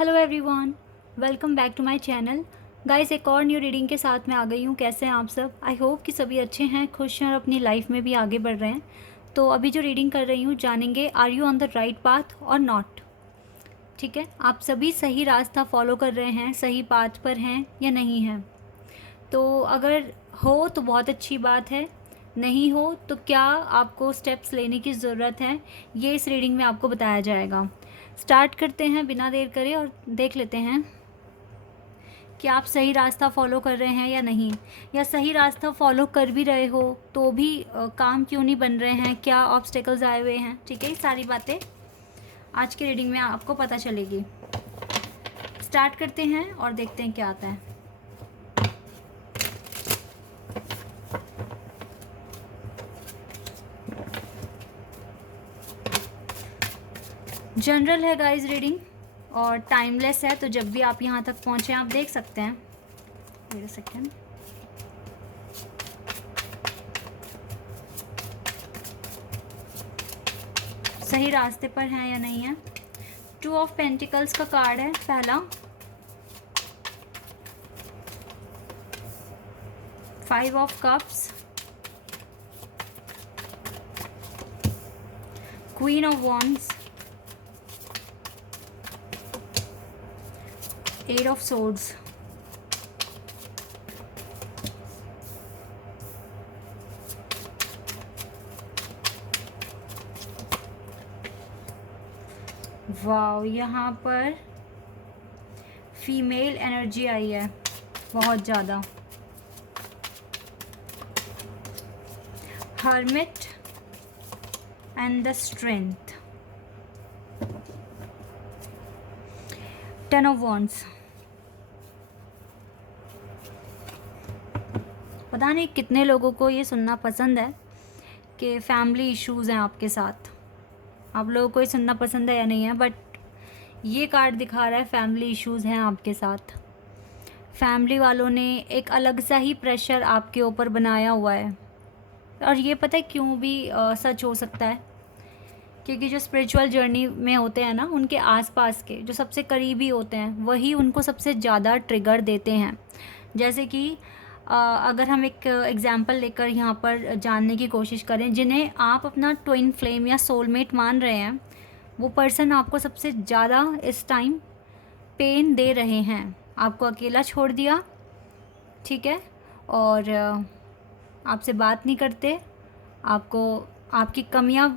Hello everyone, welcome back to my channel. Guys, एक और new reading के साथ मैं आ गई हूँ। कैसे हैं आप सब? आई होप कि सभी अच्छे हैं, खुश हैं और अपनी लाइफ में भी आगे बढ़ रहे हैं। तो अभी जो रीडिंग कर रही हूँ, जानेंगे are you on the right path और नॉट। ठीक है, आप सभी सही रास्ता फॉलो कर रहे हैं, सही पाथ पर हैं या नहीं हैं। तो अगर हो तो बहुत अच्छी बात है, नहीं हो तो क्या आपको स्टेप्स लेने की ज़रूरत है, ये इस रीडिंग में आपको बताया जाएगा। स्टार्ट करते हैं बिना देर करे और देख लेते हैं कि आप सही रास्ता फॉलो कर रहे हैं या नहीं, या सही रास्ता फॉलो कर भी रहे हो तो भी काम क्यों नहीं बन रहे हैं, क्या ऑब्स्टेकल्स आए हुए हैं। ठीक है, ये सारी बातें आज की रीडिंग में आपको पता चलेगी। स्टार्ट करते हैं और देखते हैं क्या आता है। जनरल है गाइस रीडिंग और टाइमलेस है, तो जब भी आप यहाँ तक पहुँचे आप देख सकते हैं। Wait a second. सही रास्ते पर हैं या नहीं है। 2 ऑफ पेंटिकल्स का कार्ड है पहला, 5 of cups, queen of wands, 8 of swords. Wow, यहाँ पर फीमेल एनर्जी आई है बहुत ज़्यादा। Hermit and the strength, 10 of wands. पता नहीं कितने लोगों को ये सुनना पसंद है कि फैमिली इश्यूज़ हैं आपके साथ। आप लोगों को ये सुनना पसंद है या नहीं है, बट ये कार्ड दिखा रहा है फैमिली इश्यूज़ हैं आपके साथ। फैमिली वालों ने एक अलग सा ही प्रेशर आपके ऊपर बनाया हुआ है। और ये पता है क्यों भी सच हो सकता है, क्योंकि जो स्पिरिचुअल जर्नी में होते हैं ना, उनके आसपास के जो सबसे करीबी होते हैं वही उनको सबसे ज़्यादा ट्रिगर देते हैं। जैसे कि अगर हम एक एग्जांपल लेकर यहाँ पर जानने की कोशिश करें, जिन्हें आप अपना ट्विन फ्लेम या सोलमेट मान रहे हैं, वो पर्सन आपको सबसे ज़्यादा इस टाइम पेन दे रहे हैं। आपको अकेला छोड़ दिया, ठीक है, और आपसे बात नहीं करते, आपको आपकी कमियां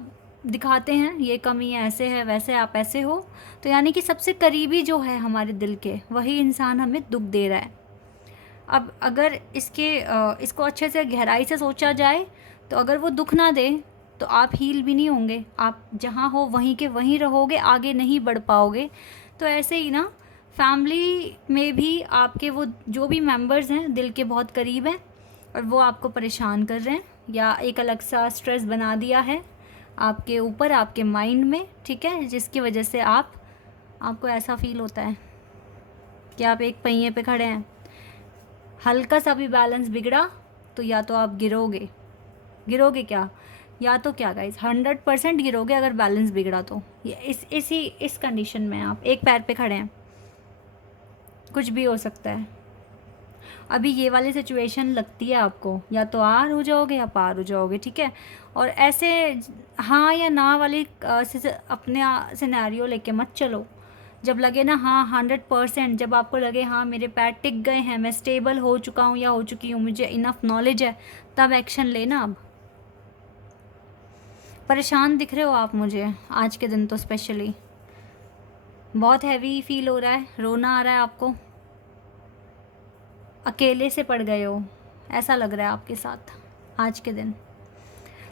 दिखाते हैं, ये कमी ऐसे है वैसे, आप ऐसे हो। तो यानी कि सबसे करीबी जो है हमारे दिल के, वही इंसान हमें दुख दे रहा है। अब अगर इसको अच्छे से गहराई से सोचा जाए तो अगर वो दुख ना दे तो आप हील भी नहीं होंगे, आप जहाँ हो वहीं के वहीं रहोगे, आगे नहीं बढ़ पाओगे। तो ऐसे ही ना, फैमिली में भी आपके वो जो भी मेंबर्स हैं दिल के बहुत करीब हैं और वो आपको परेशान कर रहे हैं या एक अलग सा स्ट्रेस बना दिया है आपके ऊपर, आपके माइंड में, ठीक है, जिसकी वजह से आपको ऐसा फील होता है कि आप एक पहिए पे खड़े हैं। हल्का सा भी बैलेंस बिगड़ा तो या तो आप गिरोगे क्या, या तो क्या गाइस, 100% गिरोगे अगर बैलेंस बिगड़ा तो। ये इस कंडीशन में आप एक पैर पे खड़े हैं, कुछ भी हो सकता है। अभी ये वाली सिचुएशन लगती है आपको, या तो आर हो जाओगे या पार हो जाओगे, ठीक है। और ऐसे हाँ या ना वाली अपने सिनेरियो लेके मत चलो। जब लगे ना हाँ 100%, जब आपको लगे हाँ मेरे पैर टिक गए हैं, मैं स्टेबल हो चुका हूँ या हो चुकी हूँ, मुझे इनफ नॉलेज है, तब एक्शन लेना। अब परेशान दिख रहे हो आप मुझे आज के दिन, तो स्पेशली बहुत हैवी फील हो रहा है, रोना आ रहा है आपको, अकेले से पड़ गए हो, ऐसा लग रहा है आपके साथ आज के दिन।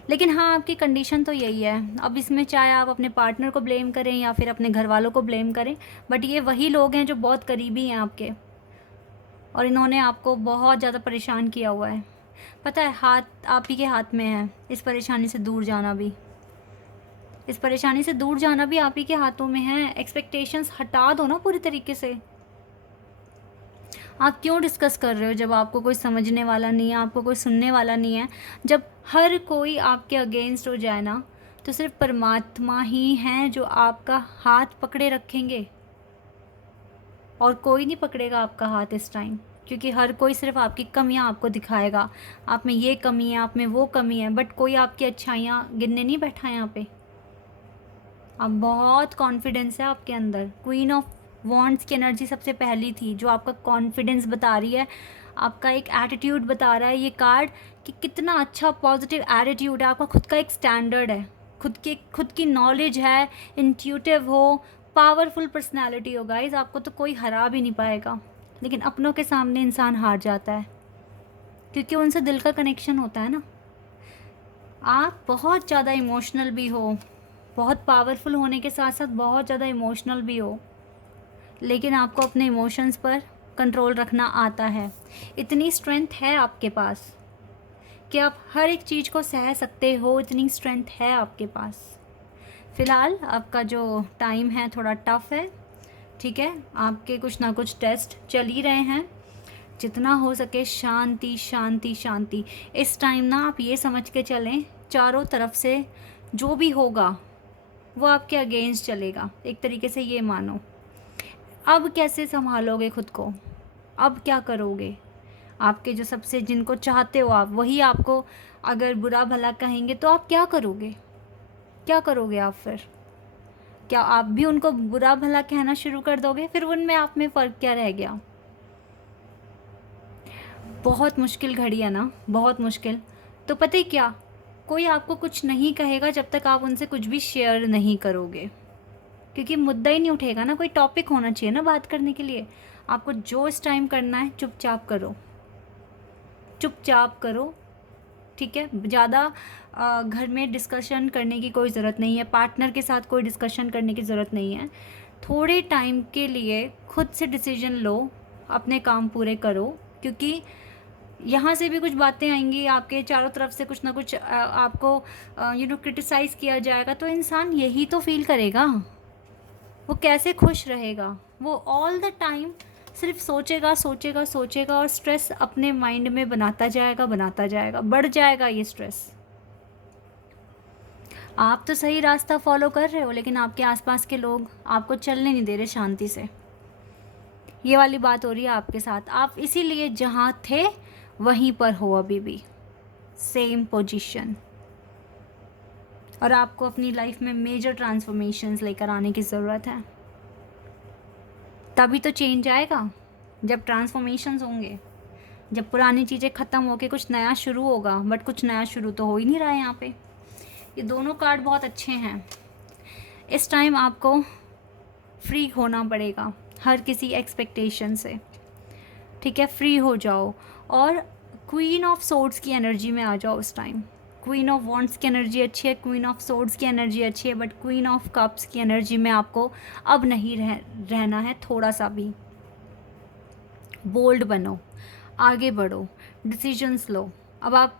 लेकिन हाँ, आपकी कंडीशन तो यही है। अब इसमें चाहे आप अपने पार्टनर को ब्लेम करें या फिर अपने घर वालों को ब्लेम करें, बट ये वही लोग हैं जो बहुत करीबी हैं आपके, और इन्होंने आपको बहुत ज़्यादा परेशान किया हुआ है। पता है, हाथ आप ही के हाथ में है इस परेशानी से दूर जाना भी। इस परेशानी से दूर जाना भी आप ही के हाथों में है। एक्सपेक्टेशंस हटा दो ना पूरी तरीके से। आप क्यों डिस्कस कर रहे हो जब आपको कोई समझने वाला नहीं है, आपको कोई सुनने वाला नहीं है। जब हर कोई आपके अगेंस्ट हो जाए ना, तो सिर्फ परमात्मा ही हैं जो आपका हाथ पकड़े रखेंगे। और कोई नहीं पकड़ेगा आपका हाथ इस टाइम, क्योंकि हर कोई सिर्फ आपकी कमियां आपको दिखाएगा, आप में ये कमी है, आप में वो कमी है, बट कोई आपकी अच्छाइयाँ गिनने नहीं बैठा है यहाँ पे। आप बहुत कॉन्फिडेंस है आपके अंदर। क्वीन ऑफ वॉन्ड्स की एनर्जी सबसे पहली थी जो आपका कॉन्फिडेंस बता रही है, आपका एक एटीट्यूड बता रहा है ये कार्ड कि कितना अच्छा पॉजिटिव एटीट्यूड है आपका, खुद का एक स्टैंडर्ड है, खुद की नॉलेज है, इंट्यूटिव हो, पावरफुल पर्सनैलिटी हो गाइज, आपको तो कोई हरा भी नहीं पाएगा। लेकिन अपनों के सामने इंसान हार जाता है क्योंकि उनसे दिल का कनेक्शन होता है ना। आप बहुत ज़्यादा इमोशनल भी हो, बहुत पावरफुल होने के साथ साथ बहुत ज़्यादा इमोशनल भी हो, लेकिन आपको अपने इमोशंस पर कंट्रोल रखना आता है। इतनी स्ट्रेंथ है आपके पास कि आप हर एक चीज़ को सह सकते हो, इतनी स्ट्रेंथ है आपके पास। फ़िलहाल आपका जो टाइम है थोड़ा टफ़ है, ठीक है, आपके कुछ ना कुछ टेस्ट चल ही रहे हैं। जितना हो सके शांति शांति शांति। इस टाइम ना आप ये समझ के चलें, चारों तरफ से जो भी होगा वो आपके अगेंस्ट चलेगा, एक तरीके से ये मानो। अब कैसे संभालोगे खुद को, अब क्या करोगे? आपके जो सबसे जिनको चाहते हो आप, वही आपको अगर बुरा भला कहेंगे तो आप क्या करोगे? क्या करोगे आप फिर? क्या आप भी उनको बुरा भला कहना शुरू कर दोगे? फिर उनमें आप में फ़र्क क्या रह गया? बहुत मुश्किल घड़ी है ना, बहुत मुश्किल। तो पता ही क्या, कोई आपको कुछ नहीं कहेगा जब तक आप उनसे कुछ भी शेयर नहीं करोगे, क्योंकि मुद्दा ही नहीं उठेगा ना, कोई टॉपिक होना चाहिए ना बात करने के लिए। आपको जो इस टाइम करना है चुपचाप करो, चुपचाप करो, ठीक है। ज़्यादा घर में डिस्कशन करने की कोई ज़रूरत नहीं है, पार्टनर के साथ कोई डिस्कशन करने की ज़रूरत नहीं है। थोड़े टाइम के लिए खुद से डिसीजन लो, अपने काम पूरे करो, क्योंकि यहाँ से भी कुछ बातें आएंगी आपके चारों तरफ से, कुछ ना कुछ आपको क्रिटिसाइज़ किया जाएगा, तो इंसान यही तो फील करेगा, वो कैसे खुश रहेगा? वो ऑल द टाइम सिर्फ सोचेगा सोचेगा सोचेगा और स्ट्रेस अपने माइंड में बनाता जाएगा, बढ़ जाएगा ये स्ट्रेस। आप तो सही रास्ता फॉलो कर रहे हो, लेकिन आपके आसपास के लोग आपको चलने नहीं दे रहे शांति से। ये वाली बात हो रही है आपके साथ। आप इसीलिए जहाँ थे वहीं पर हो अभी भी, सेम पोजीशन। और आपको अपनी लाइफ में मेजर ट्रांसफॉर्मेशंस लेकर आने की ज़रूरत है। तभी तो चेंज आएगा, जब ट्रांसफॉर्मेशंस होंगे, जब पुरानी चीज़ें ख़त्म होके कुछ नया शुरू होगा। बट कुछ नया शुरू तो हो ही नहीं रहा है यहाँ पे। ये दोनों कार्ड बहुत अच्छे हैं। इस टाइम आपको फ्री होना पड़ेगा हर किसी एक्सपेक्टेशन से, ठीक है। फ्री हो जाओ और क्वीन ऑफ सोर्ड्स की एनर्जी में आ जाओ इस टाइम। क्वीन ऑफ वॉन्ड्स की एनर्जी अच्छी है, क्वीन ऑफ सोर्ड्स की एनर्जी अच्छी है, बट क्वीन ऑफ कप्स की एनर्जी में आपको अब नहीं रहना है। थोड़ा सा भी बोल्ड बनो, आगे बढ़ो, डिसीजंस लो। अब आप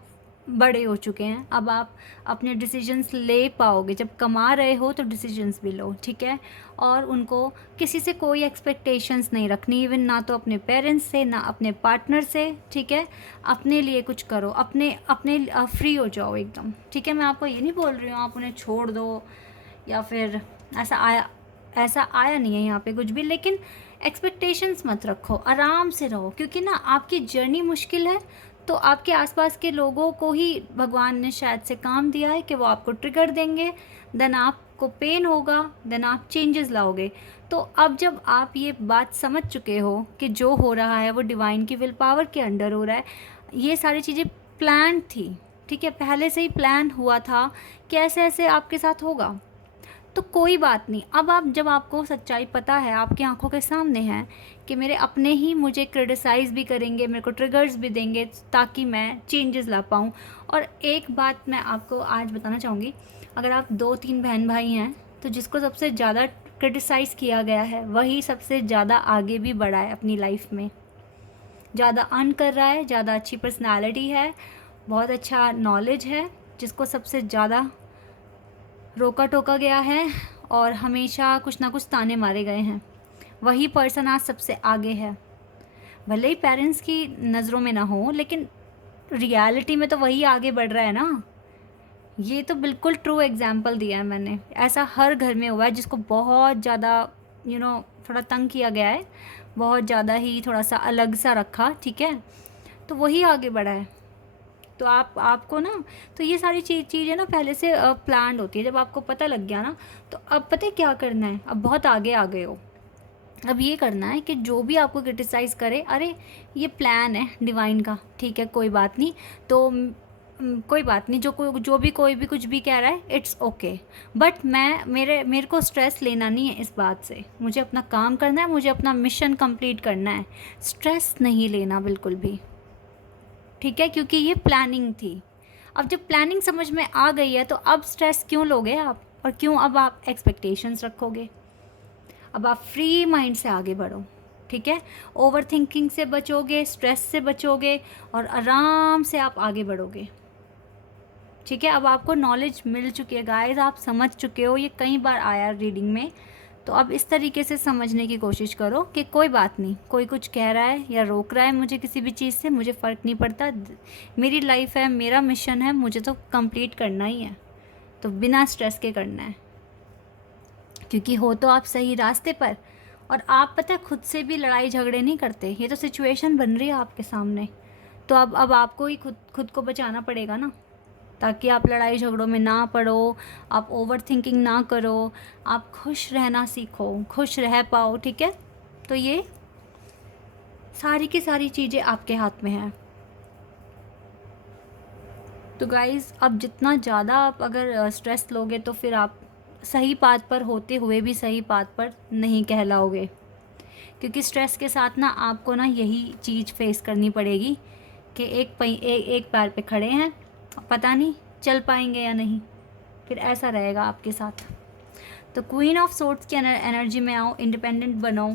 बड़े हो चुके हैं, अब आप अपने डिसीजंस ले पाओगे। जब कमा रहे हो तो डिसीजंस भी लो, ठीक है। और उनको किसी से कोई एक्सपेक्टेशंस नहीं रखनी, इवन ना तो अपने पेरेंट्स से, ना अपने पार्टनर से, ठीक है। अपने लिए कुछ करो, अपने फ्री हो जाओ एकदम, ठीक है। मैं आपको ये नहीं बोल रही हूँ आप उन्हें छोड़ दो या फिर ऐसा आया नहीं है यहाँ पे कुछ भी, लेकिन एक्सपेक्टेशंस मत रखो, आराम से रहो। क्योंकि ना आपकी जर्नी मुश्किल है, तो आपके आसपास के लोगों को ही भगवान ने शायद से काम दिया है कि वो आपको ट्रिगर देंगे, देन आपको पेन होगा, देन आप चेंजेस लाओगे। तो अब जब आप ये बात समझ चुके हो कि जो हो रहा है वो डिवाइन की विल पावर के अंडर हो रहा है, ये सारी चीज़ें प्लान थी, ठीक है, पहले से ही प्लान हुआ था कि ऐसे ऐसे आपके साथ होगा, तो कोई बात नहीं। अब जब आपको सच्चाई पता है, आपकी आंखों के सामने है कि मेरे अपने ही मुझे क्रिटिसाइज़ भी करेंगे, मेरे को ट्रिगर्स भी देंगे ताकि मैं चेंजेस ला पाऊँ। और एक बात मैं आपको आज बताना चाहूँगी, अगर आप 2-3 बहन भाई हैं तो जिसको सबसे ज़्यादा क्रिटिसाइज़ किया गया है वही सबसे ज़्यादा आगे भी बढ़ा है अपनी लाइफ में, ज़्यादा अर्न कर रहा है, ज़्यादा अच्छी पर्सनैलिटी है, बहुत अच्छा नॉलेज है। जिसको सबसे ज़्यादा रोका टोका गया है और हमेशा कुछ ना कुछ ताने मारे गए हैं, वही पर्सन आज सबसे आगे है। भले ही पेरेंट्स की नज़रों में ना हो, लेकिन रियलिटी में तो वही आगे बढ़ रहा है ना। ये तो बिल्कुल ट्रू एग्जाम्पल दिया है मैंने। ऐसा हर घर में हुआ है जिसको बहुत ज़्यादा थोड़ा तंग किया गया है, बहुत ज़्यादा ही थोड़ा सा अलग सा रखा, ठीक है, तो वही आगे बढ़ा है। तो आपको ना, तो ये सारी चीज़ें ना पहले से प्लान्ड होती है। जब आपको पता लग गया ना, तो अब पता है क्या करना है, अब बहुत आगे आ गए हो। अब ये करना है कि जो भी आपको क्रिटिसाइज़ करे, अरे ये प्लान है डिवाइन का, ठीक है, कोई बात नहीं, तो कोई बात नहीं, कोई भी कुछ भी कह रहा है, इट्स ओके, बट मेरे को स्ट्रेस लेना नहीं है इस बात से। मुझे अपना काम करना है, मुझे अपना मिशन कंप्लीट करना है, स्ट्रेस नहीं लेना बिल्कुल भी, ठीक है, क्योंकि ये प्लानिंग थी। अब जब प्लानिंग समझ में आ गई है, तो अब स्ट्रेस क्यों लोगे आप, और क्यों अब आप एक्सपेक्टेशंस रखोगे। अब आप फ्री माइंड से आगे बढ़ो, ठीक है, ओवर थिंकिंग से बचोगे, स्ट्रेस से बचोगे, और आराम से आप आगे बढ़ोगे, ठीक है। अब आपको नॉलेज मिल चुकी है गाइस, आप समझ चुके हो, ये कई बार आया रीडिंग में, तो अब इस तरीके से समझने की कोशिश करो कि कोई बात नहीं, कोई कुछ कह रहा है या रोक रहा है मुझे किसी भी चीज़ से, मुझे फ़र्क नहीं पड़ता, मेरी लाइफ है, मेरा मिशन है, मुझे तो कंप्लीट करना ही है, तो बिना स्ट्रेस के करना है, क्योंकि हो तो आप सही रास्ते पर। और आप पता है खुद से भी लड़ाई झगड़े नहीं करते, ये तो सिचुएशन बन रही है आपके सामने, तो अब आपको ही खुद को बचाना पड़ेगा ना, ताकि आप लड़ाई झगड़ों में ना पड़ो, आप ओवर थिंकिंग ना करो, आप खुश रहना सीखो, खुश रह पाओ, ठीक है। तो ये सारी की सारी चीज़ें आपके हाथ में हैं। तो गाइज़, अब जितना ज़्यादा आप अगर स्ट्रेस लोगे, तो फिर आप सही बात पर होते हुए भी सही बात पर नहीं कहलाओगे, क्योंकि स्ट्रेस के साथ ना आपको ना यही चीज़ फेस करनी पड़ेगी कि एक पैर पे खड़े हैं, पता नहीं चल पाएंगे या नहीं, फिर ऐसा रहेगा आपके साथ। तो क्वीन ऑफ सोर्ड्स की एनर्जी में आओ, इंडिपेंडेंट बनो,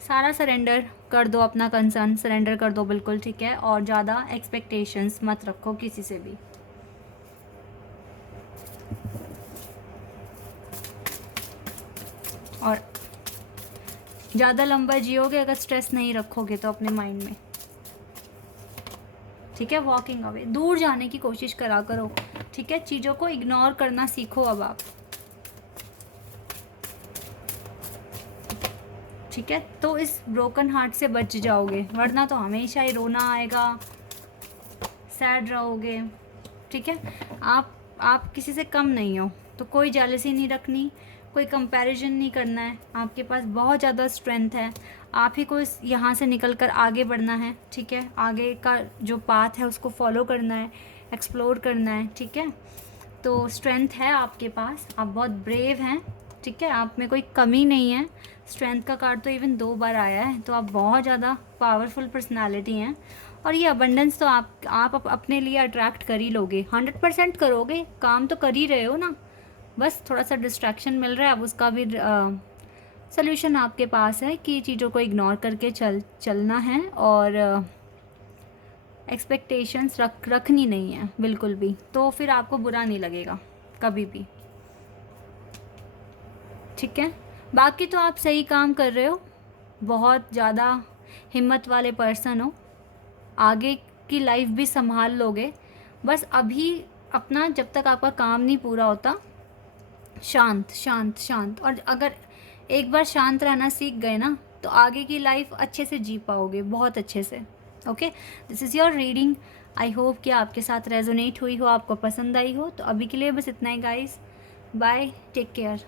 सारा सरेंडर कर दो, अपना कंसर्न सरेंडर कर दो बिल्कुल, ठीक है, और ज़्यादा एक्सपेक्टेशंस मत रखो किसी से भी। और ज़्यादा लंबा जियोगे अगर स्ट्रेस नहीं रखोगे तो अपने माइंड में, ठीक है। वॉकिंग अवे, दूर जाने की कोशिश करा करो, ठीक है, चीज़ों को इग्नोर करना सीखो अब आप, ठीक है, तो इस ब्रोकन हार्ट से बच जाओगे, वरना तो हमेशा ही रोना आएगा, सैड रहोगे, ठीक है। आप किसी से कम नहीं हो, तो कोई जेलसी नहीं रखनी, कोई कंपैरिजन नहीं करना है, आपके पास बहुत ज़्यादा स्ट्रेंथ है, आप ही को यहाँ से निकल कर आगे बढ़ना है, ठीक है, आगे का जो पाथ है उसको फॉलो करना है, एक्सप्लोर करना है, ठीक है। तो स्ट्रेंथ है आपके पास, आप बहुत ब्रेव हैं, ठीक है, आप में कोई कमी नहीं है। स्ट्रेंथ का कार्ड तो इवन 2 बार आया है, तो आप बहुत ज़्यादा पावरफुल पर्सनालिटी हैं, और ये अबंडेंस तो आप अपने लिए अट्रैक्ट कर ही लोगे, 100% करोगे, काम तो कर ही रहे हो ना, बस थोड़ा सा डिस्ट्रैक्शन मिल रहा है, अब उसका भी सल्यूशन आपके पास है कि चीज़ों को इग्नोर करके चलना है, और एक्सपेक्टेशंस रखनी नहीं है बिल्कुल भी, तो फिर आपको बुरा नहीं लगेगा कभी भी, ठीक है। बाकी तो आप सही काम कर रहे हो, बहुत ज़्यादा हिम्मत वाले पर्सन हो, आगे की लाइफ भी संभाल लोगे, बस अभी अपना जब तक आपका काम नहीं पूरा होता, शांत शांत शांत, और अगर एक बार शांत रहना सीख गए ना, तो आगे की लाइफ अच्छे से जी पाओगे, बहुत अच्छे से। Okay, this is your reading, I hope कि आपके साथ रेजोनेट हुई हो, आपको पसंद आई हो। तो अभी के लिए बस इतना ही गाइस, बाय, टेक केयर।